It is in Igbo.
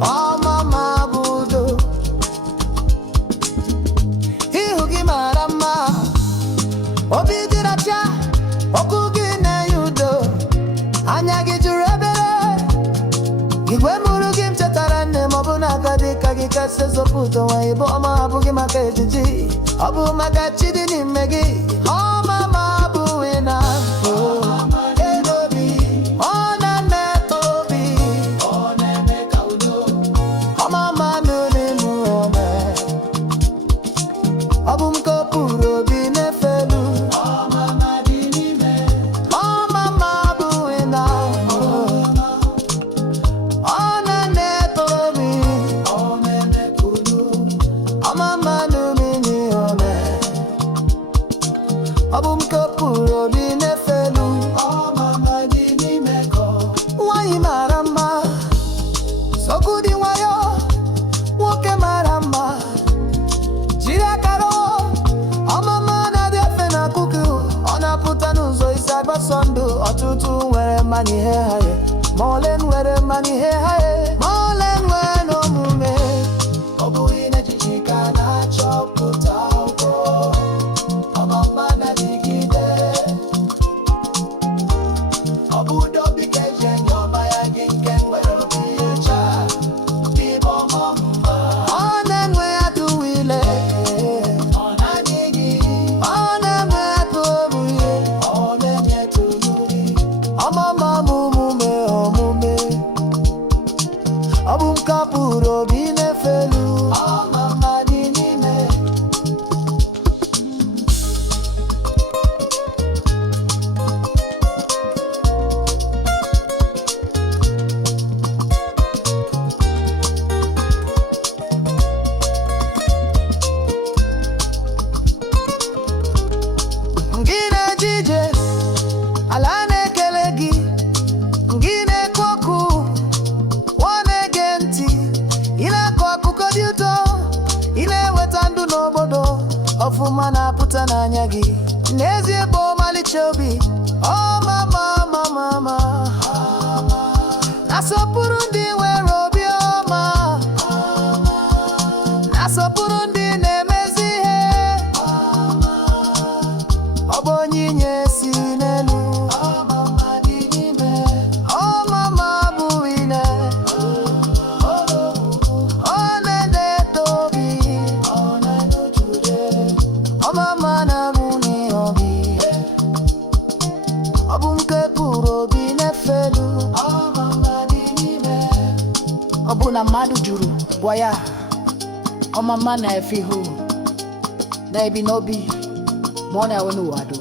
Oh mama budo Ihugi marama Obi diracha Okugi na yudo Anyagi jurebere Igwe murugi mchatara ne Mobuna kadika gikase zoputo wa ibo Oma abugi maka ejiji Obu maka chidi ni megi Oh mama buina Abum kapuro bine felu Oh mama dini meko Wai marama Sokudi wayo Woke marama Jira karo Oh mama na defe na kuku Ona puta nuzo isagba sondu Otutu were mani he haye Molen were mani he haye Molen we no mume Obu ine jichika na choputa uko Abum kapuro bine felu Oh mama dini me Ngine jije Alane kelegi Ngine koku Ofuma na puta na nyagi Nezie bo malichobi Oh mama mama mama Nasopuru ndi werobi oma Nasopuru ndi nemezi he Obo nyinye sinelu Oh mama dinime Oh mama buine Oh nende tobi Oh nendo chude Oh mama na muni obi Obum ke puro bine felu Oh mama dinime Obu na madu juru Boya Oh mama na efihu Na ebi nobi Mwana wenu wadu